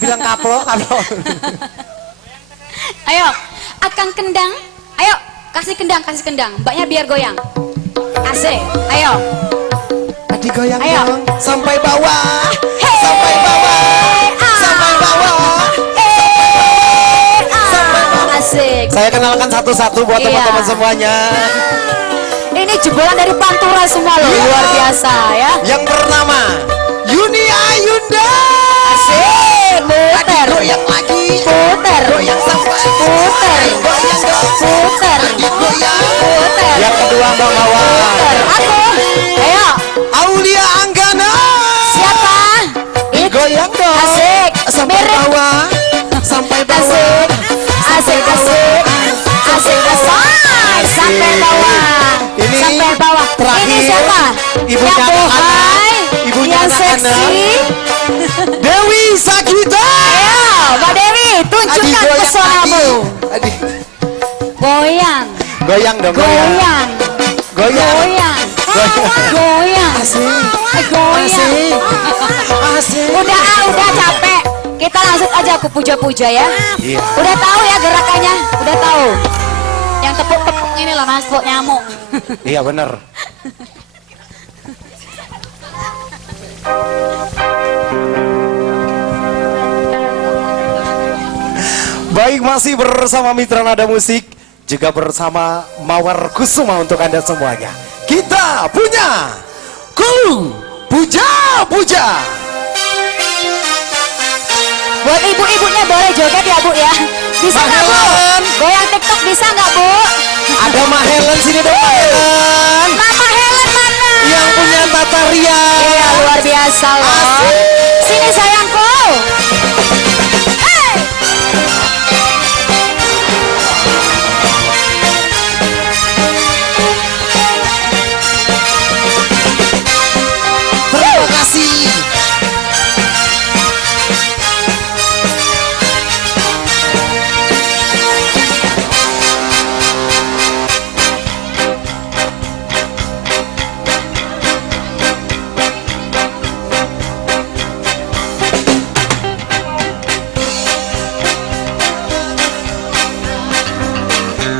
dibilang kaplo. Ayo, Akang Kendang. Ayo, kasih kendang. Mbaknya biar goyang. Asik. Ayo. Tadi goyang Ayo. dong. Sampai bawah. Hey. Sampai bawah. Sampai bawah. Sampai bawah. Asik. Saya kenalkan satu-satu buat Iya. teman-teman semuanya. Ini jebolan dari Pantura semua loh, Iya. luar biasa ya. Yang bernama Yuni Ayunda. Asik. Puter. Goyang lagi. Puter. Goyang sampai. Puter. Goyang dong. Puter. Goyang. Puter. Yang kedua Mbak Mawar. Puter. Aku. Ayo. Aulia Anggana. Siapa? Goyang dong. Asik. Sampai Mirip. bawah. Sampai bawah. Asik. Sampai bawah. Ini Sampai bawah. terakhir. Ini siapa? Ibunya Yang anak-anak. bohai, Ibunya yang anak-anak. seksi. Dewi Sakita. Ayo, Mbak Dewi, tunjukkan pesonamu. Adik. Goyang, Goyang dong. goyang, Goyang. goyang. Asik. Goyang. Asik. Udah capek. Kita langsung aja aku puja-puja ya. Iya. Udah tahu ya gerakannya? Udah tahu. Yang tepuk-tepuk ini loh Mas, tepuk nyamuk. Iya bener. Baik, masih bersama Mitra Nada Musik, juga bersama Mawar Kusuma untuk Anda semuanya. Kita punya Puja. Buat ibu-ibunya boleh joget ya Bu ya. Bisa nggak Bu? Helen. Goyang TikTok bisa nggak Bu? Ada Mbak Helen sini dong, Mbak Helen. Mama Helen mana? Yang punya tata rias. Iya luar biasa loh. Asik. Sini sayangku. Hey. Terima kasih.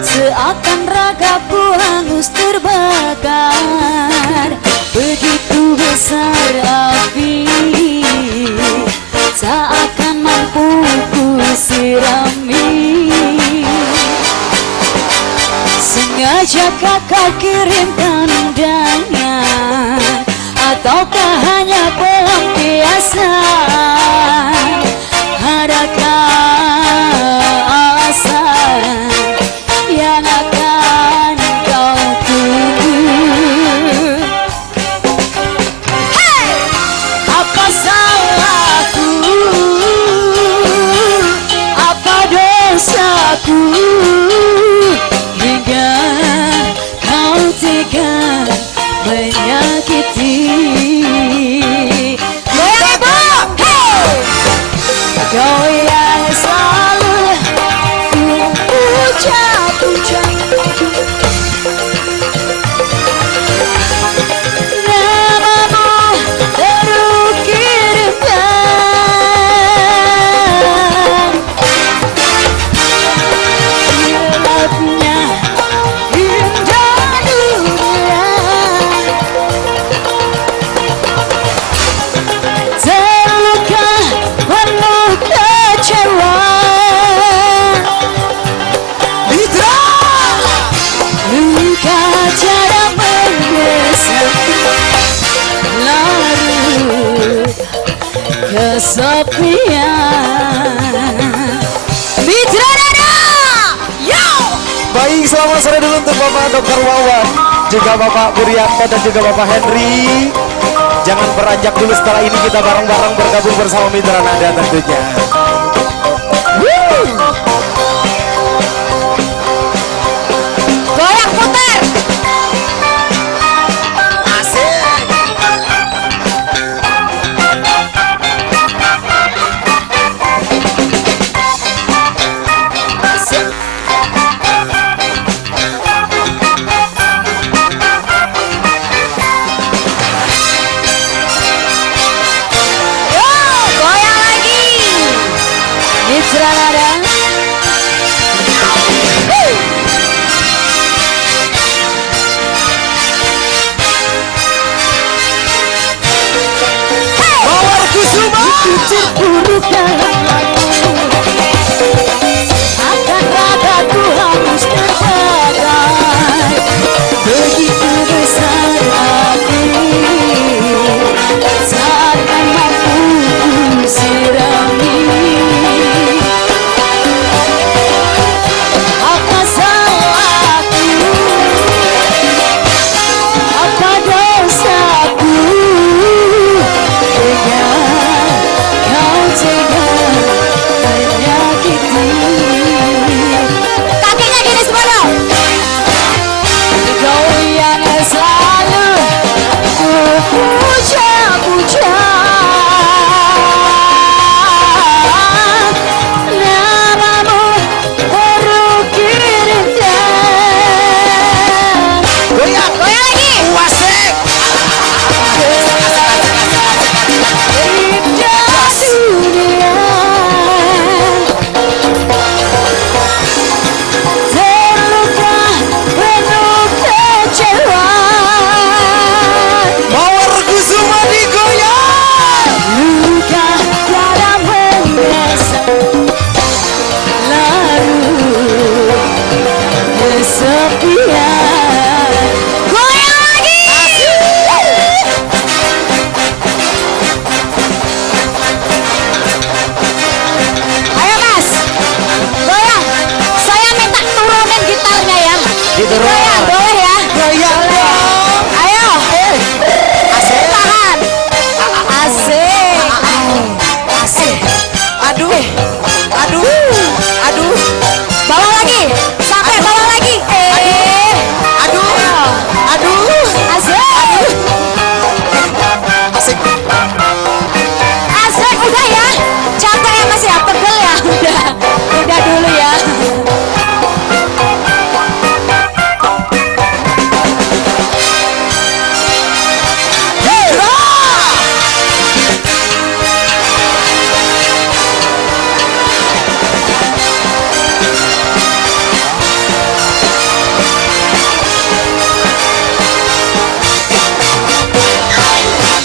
Seakan ragaku hangus terbakar, begitu besar api, tak akan mampu ku sirami. Sengaja kau kirimkan undangan, ataukah hanya pelampiasan? Adakah alasan yang akan kau tunggu? Hey! Apa salahku? Apa dosaku? Hingga kau tega menyakiti. Goyang Ibu! Hey! Goyang selalu puja-puja. Namamu terukirkan, gelapnya indah dunia. Terluka penuh kecewa, Mitra. luka tiada bergeser, larut kesepian. Mitra Nada, yo! Baik, selamat sore dulu untuk Bapak Dr. Wawan, juga Bapak Buryanto dan juga Bapak Henry. Jangan beranjak dulu, setelah ini kita bareng-bareng bergabung bersama Mitra Nada tentunya. Goyang putar. Yo, goyang lagi. Mitra Nada. Mawar Kusuma. Terpuruk dalam lagu, akan ragaku harus terbakar. Begitu besar hati, takkan mampu ku sirami. Apa salahku, apa dosaku, tega kau tega menyakiti. Kakinya gini semua dong. Kau yang selalu ku puja-puja, namamu beruki indah. Goyang. Goyang lagi. Wasik. Indah dunia, terluka penuh kecewa. Mawar Kusuma digoyang. Luka tiada membesar, larut kesepian. Goyang lagi. Ayo Mas, goyang. Saya minta turunin gitarnya ya. Diturun. Goyang, boleh ya? Goyang dong. Ayo. Asik. Tahan. Asik. Asik. Aduh. Aduh. Aduh. Bawah lagi. Sampai bawah lagi. Aduh. Aduh. Asik. Asik. Asik. Udah ya. Capek ya Mas ya. Pegel ya. Udah dulu ya.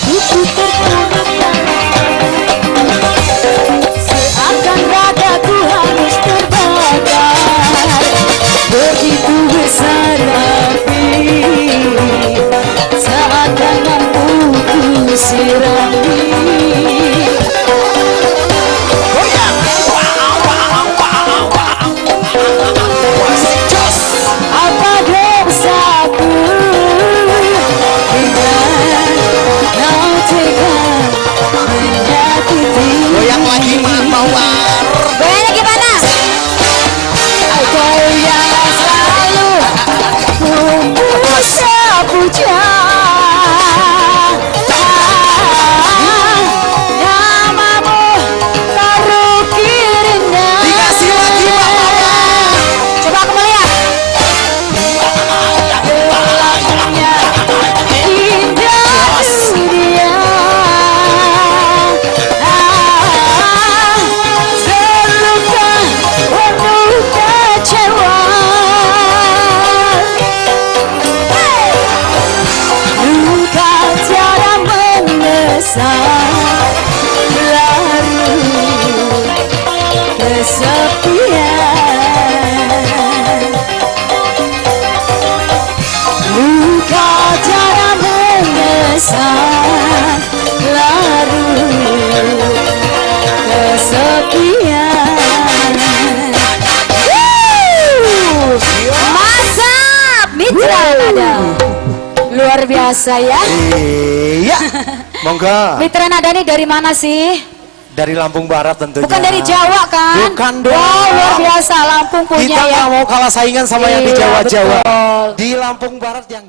Buku terpuruk seakan ragaku harus terbakar. Begitu besar api, seakan mampu ku sirami. Goyang. Wasik jos. Apa dosaku, dengan kau tega menyakiti. Goyang lagi Mawar. Goyangnya gimana? Kau yang selalu ku puja-puja, namamu beruki indah. Dikasih lagi Mbak Mawar. Coba aku melihat. Gelapnya indah dunia, terluka penuh kecewa. Luka tiada membesar, larut kesepian. Luka tiada membesar, larut kesepian. Mantap, Mitra Nada. Luar biasa ya. Iya. Monggo. Mitra Nada ini dari mana sih? Dari Lampung Barat tentunya. Bukan dari Jawa kan? Bukan dong. Oh, luar biasa, Lampung punya Kita ya. nggak mau kalah saingan sama yang di Iya, Jawa-Jawa. betul. Di Lampung Barat yang